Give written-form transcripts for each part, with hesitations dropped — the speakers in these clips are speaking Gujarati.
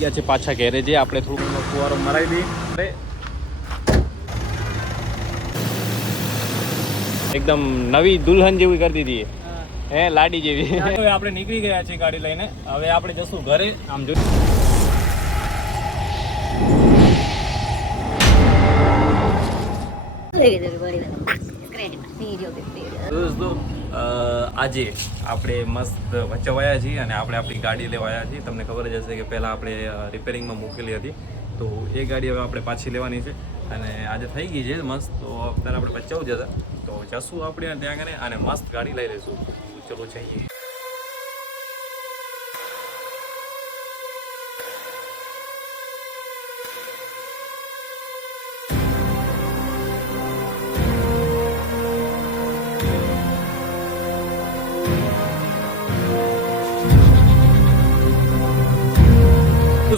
ગયા છે પાછા ઘેરે જે આપણે થોડું ફુવારો મરાવી દઈએ એકદમ નવી દુલ્હન જેવી કરી દીધી હે લાડી જેવી. હવે આપણે નીકળી ગયા છીએ ગાડી લઈને. હવે આપણે જશું ઘરે. આમ જો દોસ્તો આજે આપણે મસ્ત વચવાયા છીએ અને આપણે આપણી ગાડી લેવા આવ્યા છીએ. તમને ખબર જ હશે કે પહેલાં આપણે રિપેરિંગમાં મૂકેલી હતી, તો એ ગાડી હવે આપણે પાછી લેવાની છે અને આજે થઈ ગઈ છે મસ્ત. તો અત્યારે આપણે બચાવું જતા તો જશું આપણે ત્યાં આગળ અને મસ્ત ગાડી લઈ લઈશું. ચલો જઈએ.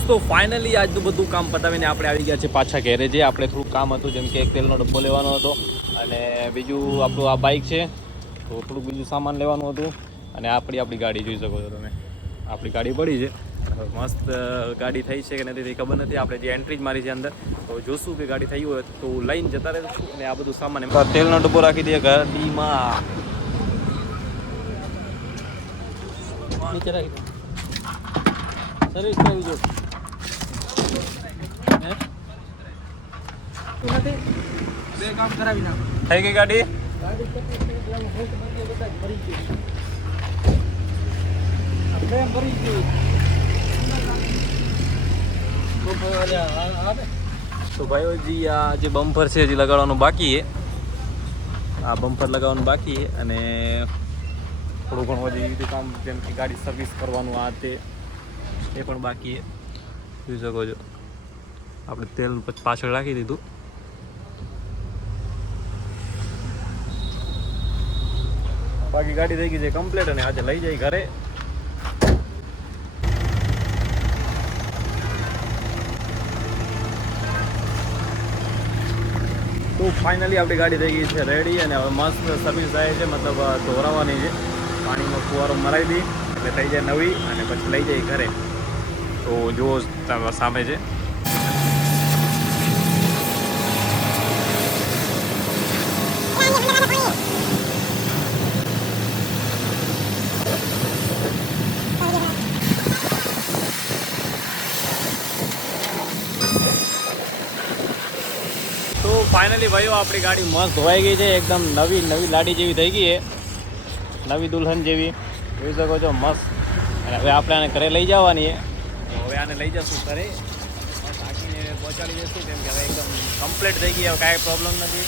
તો ફાઇનલી આજનું બધું કામ પતાવીને આપણે આવી ગયા છે પાછા ઘેરે. જે આપણે થોડું કામ હતું, જેમ કે એક તેલનો ડબ્બો લેવાનો હતો અને બીજું આપણું આ બાઇક છે તો થોડુંક બીજું સામાન લેવાનું હતું. અને આપણી ગાડી જોઈ શકો છો તમે, આપણી ગાડી પડી છે. મસ્ત ગાડી થઈ છે કે નથી ખબર નથી. આપણે જે એન્ટ્રી જ મારી છે અંદર, તો જોશું કે ગાડી થઈ હોય તો લઈને જતા રહીશું. અને આ બધું સામાન તેલનો ડબ્બો રાખી દઈએ ગાડીમાં. નીચે રાખી સર્વિસ કરવી જો બે કામ કરાવી નાખ. થઈ ગઈ ગાડી. તો ભાઈઓજી આ જે બમ્પર છે હજી લગાડવાનું બાકી છે. આ બમ્પર લગાવવાનું બાકી છે અને થોડું ઘણું હજી બીજું કામ, જેમ કે ગાડી સર્વિસ કરવાનું આ તે એ પણ બાકી છે. જોઈ શકો છો આપણે તેલ પાછળ રાખી દીધું. બાકી ગાડી થઈ ગઈ છે કમ્પ્લીટ અને આજે લઈ જાય ઘરે. તો ફાઇનલી આપણી ગાડી થઈ ગઈ છે રેડી અને હવે મસ્ત સર્વિસ થાય છે, મતલબ ધોરાવાની છે. પાણીનો ફુવારો મરાવી દઈએ એટલે થઈ જાય નવી અને પછી લઈ જાય ઘરે. તો જુઓ સામે છે. તો ફાઇનલી ભાઈઓ આપણી ગાડી મસ્ત ધોવાઈ ગઈ છે, એકદમ નવી લાડી જેવી થઈ ગઈ છે, નવી દુલ્હન જેવી. જોઈ શકો છો મસ્ત. અને હવે આપણે આને ઘરે લઈ જવાની છે. તો હવે આને લઈ જશું ઘરે, ટાંકીને પહોંચાડી જઈશું. કેમ કે હવે એકદમ કમ્પ્લીટ થઈ ગઈ, હવે કાંઈ પ્રોબ્લેમ નથી.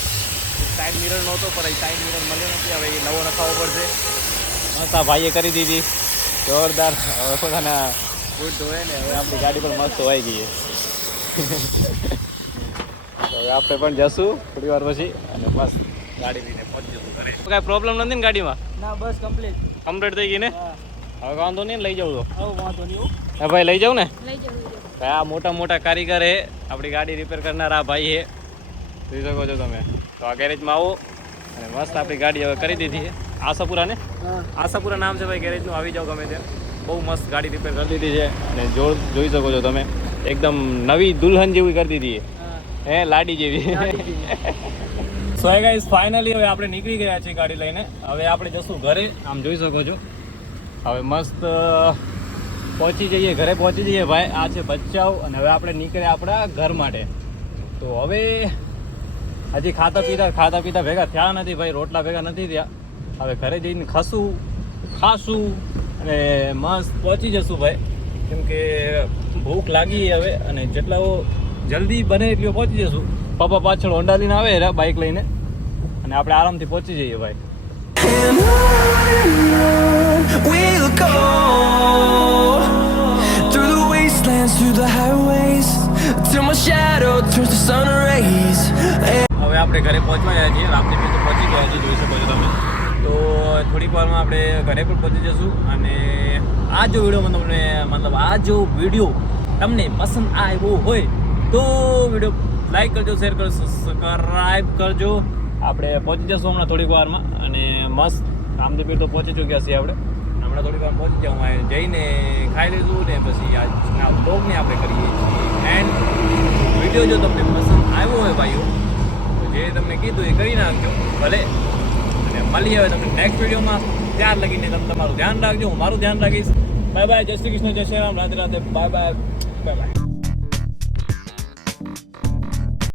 સાઈડ મિરર નહોતો પણ એ સાઈડ મિરર મળ્યો નથી, હવે એ નવો નખાવવો પડશે. મસ્ત આ ભાઈએ કરી દીધી જોરદાર. હવે પોતાના બૂટ ધોવે ને હવે આપણી ગાડી પણ મસ્ત ધોવાઈ ગઈ છે. તો હવે આપણે પણ જશું થોડી વાર પછી અને બસ ગાડી લઈને પહોંચી જશું ઘરે. કાંઈ પ્રોબ્લેમ નથી ને ગાડીમાં? ના બસ કમ્પ્લીટ થઈ ગઈ ને? હવે વાંધો નહીં, લઈ જાઉં તો. વાંધો નહીં. હા ભાઈ લઈ જાઉં ને. લઈ જાઉં. આ મોટા કારીગર હે, આપણી ગાડી રિપેર કરનાર આ ભાઈ હે. જોઈ શકો છો તમે. તો આ ગેરેજમાં આવો અને મસ્ત આપણી ગાડી હવે કરી દીધી છે. આશાપુરા ને? આશાપુરા નામ છે ભાઈ ગેરેજનું. આવી જાઓ ગમે ત્યાં. બહુ મસ્ત ગાડી રિપેર કરી દીધી છે અને જોઈ શકો છો તમે, એકદમ નવી દુલ્હન જેવી કરી દીધી હે લાડી જેવી. સો ગાઈસ ફાઇનલી હવે આપણે નીકળી ગયા છીએ ગાડી લઈને. હવે આપણે જશું ઘરે. આમ જોઈ શકો છો હવે મસ્ત પહોંચી જઈએ, ઘરે પહોંચી જઈએ ભાઈ. આ છે બચ્ચાઓ અને હવે આપણે નીકળ્યા આપણા ઘર માટે. તો હવે હજી ખાતા પીતા ભેગા થયા નથી ભાઈ, રોટલા ભેગા નથી થયા. હવે ઘરે જઈને ખાશું અને મસ્ત પહોંચી જશું ભાઈ. કેમ કે ભૂખ લાગી હવે અને જેટલા જલ્દી બને એટલી પહોંચી જશું. પપ્પા પાછળ હોન્ડા લઈને આવે બાઇક લઈને અને આપણે આરામથી પહોંચી જઈએ ભાઈ. We'll go through the wastelands, through the highways, till my shadow turns to sun rays. હવે આપણે ઘરે પહોંચવા છીએ. રાત્રે તો પહોંચી ગયા છીએ, જોઈ શકો છો તમે. તો થોડીક વારમાં આપણે ઘરે પણ પહોંચી જશું. અને આ જો વિડીયો તમને પસંદ આવ્યો હોય તો વિડીયો લાઈક કરજો, શેર કરજો, સબસ્ક્રાઈબ કરજો. આપણે પહોંચી જશું હમણાં થોડીક વારમાં અને મસ્ત રામદેવપીર તો પહોંચી ચૂક્યા છીએ આપણે. હમણાં થોડી વાર પહોંચી જાઉં અહીં જઈને ખાઈ લીધું ને પછી આજના બ્લોગને આપણે કરીએ છીએ એન્ડ વિડીયો જો તમને પસંદ આવ્યો હોય ભાઈઓ તો જે તમને કીધું એ કરી નાખજો ભલે અને મળીએ હવે તમને નેક્સ્ટ વિડીયોમાં ત્યાર લગીને તમે તમારું ધ્યાન રાખજો હું મારું ધ્યાન રાખીશ બાય બાય જય શ્રી કૃષ્ણ જય Shri Ram Radhe Radhe bye bye bye bye